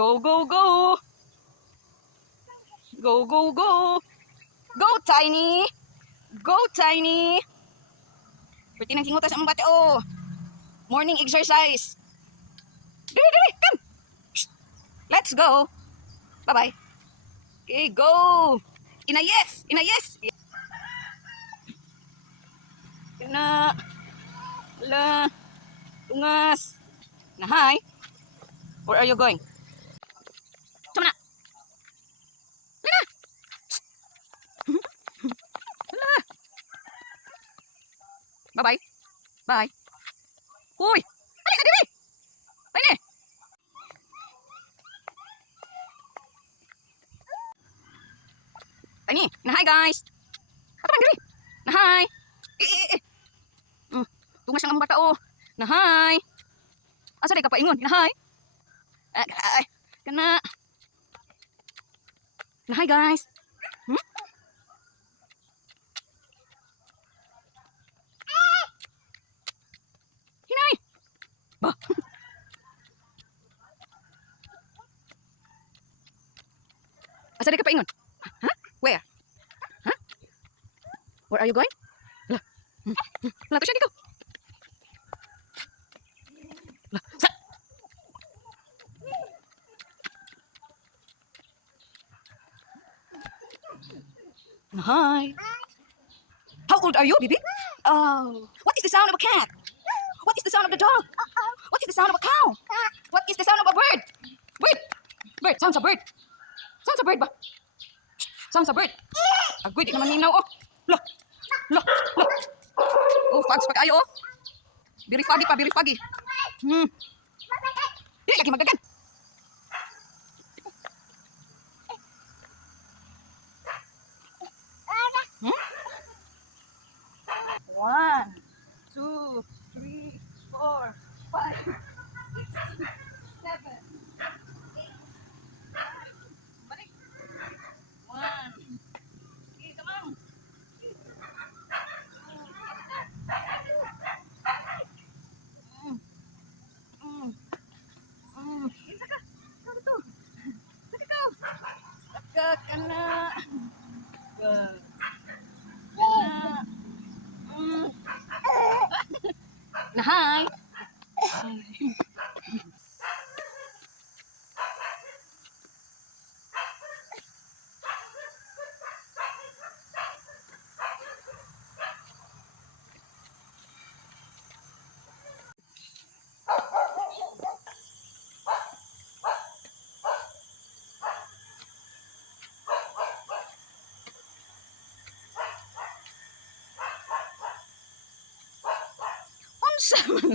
Go, go, go! Go, go, go! Go, Tiny! Go, Tiny! Pwede nang kingutas ang bata, oh! Morning exercise! Dili, dili! Come! Shh. Let's go! Bye-bye! Okay, go! Ina, yes! Ina, yes! Ina! Wala! Tungas! Na, hi! Where are you going? Sama na! Lina! Wala! Bye-bye! Bye! Uy! Halika, dili! Tiny! Tiny! Na, hi guys! Ato man, dili! Na, hi! Tungas lang ang bata, oh! Na, hi! Asa di ka paingon? Na, hi! Hi! Kana! Na, hi guys! Hmm? Hinay! Ba? Asa di ka paingon? Huh? Where? Huh? Where are you going? Wala to siya dito. Wala. Sa... Hi. How old are you, baby? Oh. What is the sound of a cat? What is the sound of the dog? What is the sound of a cow? What is the sound of a bird? Bird. Bird. Sounds a bird. Sounds a bird ba? Sounds a bird. Agoy, di naman ninaw, oh. Look. Look. Look. Oh, fags pa kayo, oh. Biri pagi pa, biri pagi. Dili lagi magagan. One, two, three, 4, 5, 6, 7, 8, 9. Balik. 1. Okay, come on. 2. Saka. Saka to. Saka ka. Saka ka na. Good. Na, hi. Unsa man